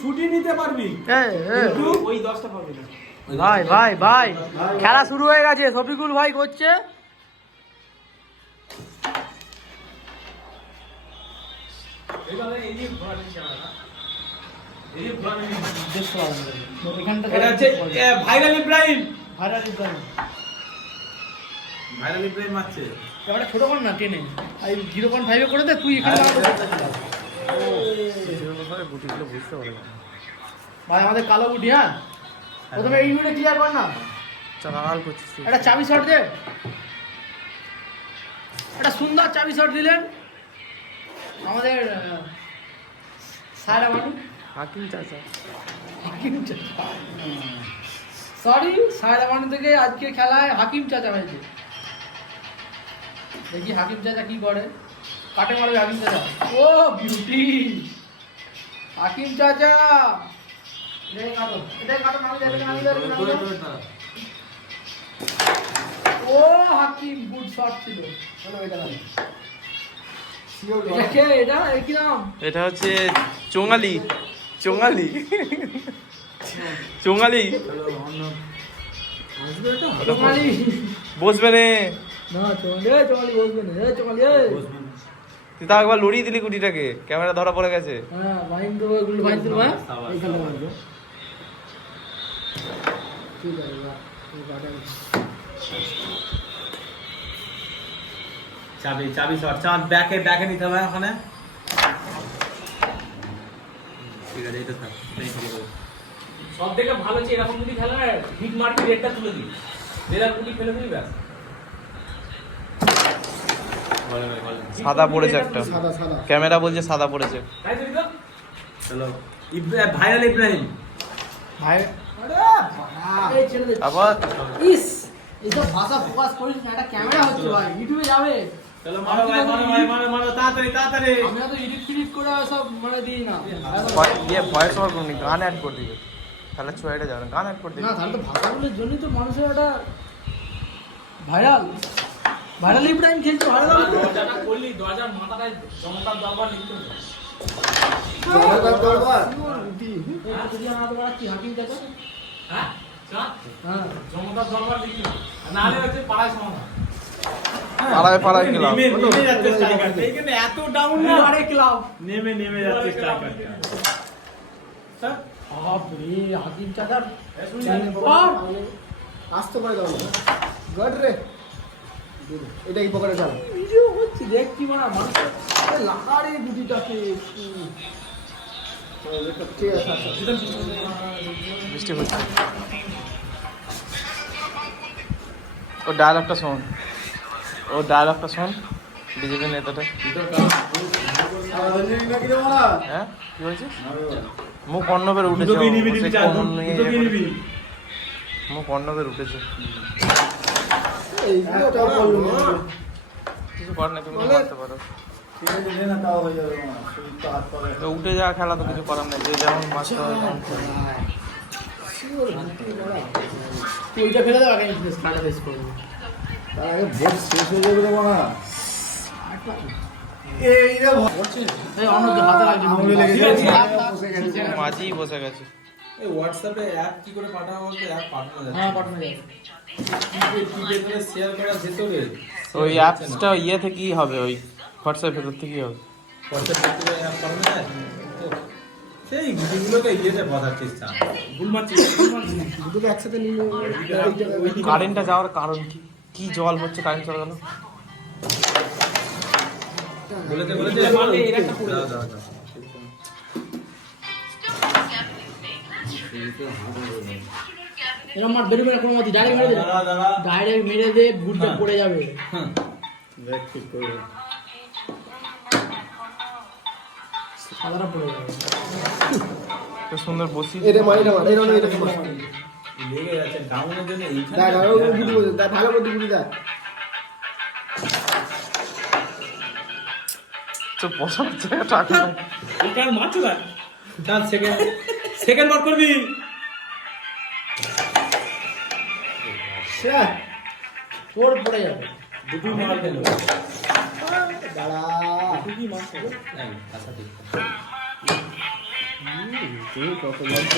ছুটি নিতে পারবি, ওই 10টা পাবি না। ভাই ভাই ভাই খেলা শুরু হয়ে গেছে, শফিকুল ভাই করছে। Viral Ibrahim, viral Ibrahim viral Ibrahim আছে। এবারে ছোট কর না টেনে, এই 0.5 করে দে তুই এখানে বুটিগুলো বুঝতে পারে ভাই। আমাদের কালো বুটি, হ্যাঁ প্রথমে এই বুটি ক্লিয়ার কর না, চালাল করছিস। একটা চাবি শট দে, একটা সুন্দর চাবি শট দিলেন আমাদের সায়রা মানু, হাকিম চাচা, হাকিম চাচা সরি সায়রা মানু থেকে আজকে খেলায় হাকিম চাচা হয়েছে। দেখি হাকিম চাচা কি করে, কাটে মারবে হাকিম চাচা। ও বিউটি হাকিম চাচা, এটাই কাটো, এটাই কাটো, নামি যাবে, নামি যাবে, নামি যাবে। ও হাকিম গুড শট ছিল। চলো এটা নামি, এটা কে, এটা কি নাম? এটা হচ্ছে চোঙালি, চোঙালি, চোঙালি। চোঙালি বসবে নে, না চোঙালি, এই চোঙালি বসবে না, এই চোঙালি এই। তুই তাও একবার লড়িয়ে দিলি গুটিটাকে, ক্যামেরা ধরা পড়ে গেছে। হ্যাঁ বাইন তো গুলো বাইন তো ভাই এইখানে মারবে। ঠিক আছে বাহ, এই বাটা চাবি, চাবি শট, চাঁদ ব্যাকে, ব্যাকে নিতে হবে ওখানে। ঠিক আছে, এটা থাক। সব থেকে ভালো হচ্ছে এরকম যদি খেলা না, হিট মারবি, রেডটা তুলে দিবি, রেডার গুলি ফেলে দিবি, ব্যাস। সাদা পড়েছে একটা, সাদা সাদা ক্যামেরা বলছে সাদা পড়েছে। তাই তো দিদা? চলো ভাইরাল ইব্রাহিম, ভাই। আরে বাবা এই ছেড়ে দে আবার ইস, এইসব ভাষা ফোকাস করিস না, এটা ক্যামেরা হচ্ছে ভাই, ইউটিউবে যাবে। চলো মারো ভাই, মারো ভাই, মারো মারো, তাড়াতাড়ি তাড়াতাড়ি। আমি তো এডিট ফিডিট করে সব মানে দিই না। ভয়েস ওভার করুন, গান অ্যাড করে দিবে, তাহলে ছয়টা যাবে, গান অ্যাড করে দিবে। না তাহলে তো ভাষাগুলোর জন্যই তো মানুষের একটা ভাইরাল, ভাইরাল ইব্রাহিম খেলছে, ভাইরাল। দরজাটা করলি, দরজার মাথাটায় জমকার দরবার লিখতে হবে। হ্যাঁ চাঁদ, জমকার দরবার লিখতে হবে, নাহলে হচ্ছে পাড়ায় সমাধান। পাড়ায় পাড়ায় গেলাম, নেমে নেমে যাচ্ছে স্ট্রাইকারটা, এইখানে এত ডাউন না, আরে ক্লাব নেমে নেমে যাচ্ছে স্ট্রাইকারটা। স্যার বাপরে হাকিম চাচার আসতে পারে দাও গড রে, এটা এই পকেটে চাল ভিডিও হচ্ছে দেখছি মানে মানুষের লাগারে বুটিটাকে। ঠিক আছে আচ্ছা বৃষ্টি হচ্ছে। ও ডায়লগটা শোন, ও ডায়লগটা শোন, বিজেপি নেতাটা। হ্যাঁ কি বলছিস? মুখ অন্নবের উঠেছে, মুখ অন্নবের উঠেছে। কিছু কর না, তুমি মারতে পারো, উঠে যাওয়া খেলা তো কিছু করার নেই, যে যেমন মারতে হয় তেমন করে। ওইটা ফেলে দাও, আগে স্টার্ট ফেস করবো। তার আগে ভোট শেষ হয়ে যাবে রে মানা। এই রে এই অন্য হাতে লাগছে, আঙুলে লেগেছে, বসে গেছে। মাঝি বসে গেছে। এই হোয়াটসঅ্যাপে অ্যাপ কি করে পাঠাবো বলতে, অ্যাপ পাঠানো যাচ্ছে। হ্যাঁ পাঠানো যাবে। কি করে শেয়ার করা যেত রে? ওই অ্যাপসটা ইয়ে থেকেই হবে, ওই হোয়াটসঅ্যাপ ভেতর থেকেই হবে। হোয়াটসঅ্যাপ থেকে অ্যাপ পাঠানো যায়। সেই ভিডিওগুলোকে ইয়েতে পাঠাচ্ছিস চান, ভুল মারছিস, ভুল মারছিস। দুটোকে একসাথে নিয়ে কারেন্টটা যাওয়ার কারণ কি? কি জল হচ্ছে কারেন্ট চলে গেল? বলেছে বলেছে মারলে এর একটা পুরো দাও দাও দাও। এরকম মার বেরোবে না কোনো মতে, ডাইরেক্ট মেরে দে, দাঁড়া দাঁড়া, ডাইরেক্ট মেরে দে, বুটটা পড়ে যাবে। দেখ ঠিক করে। সাদাটা পড়ে যাবে। তো সুন্দর বসি। এটা মার, এটা মার, এটা মার, এটা মার। লেগে যাচ্ছে ডাউনের জন্য এইখানে। দেখ আর ও বুটি বসে, দেখ ভালো করে বুটি দেখ। তো বসার জায়গা টাকা নাই। এটা আর মারছো না, চার সেকেন্ড, সেকেন্ড বার করবি। শ্যাহ, তোর পড়ে যাবে। দুটো মার গেল। দাঁড়া। এই আচ্ছা ঠিক। তুই কত গল্প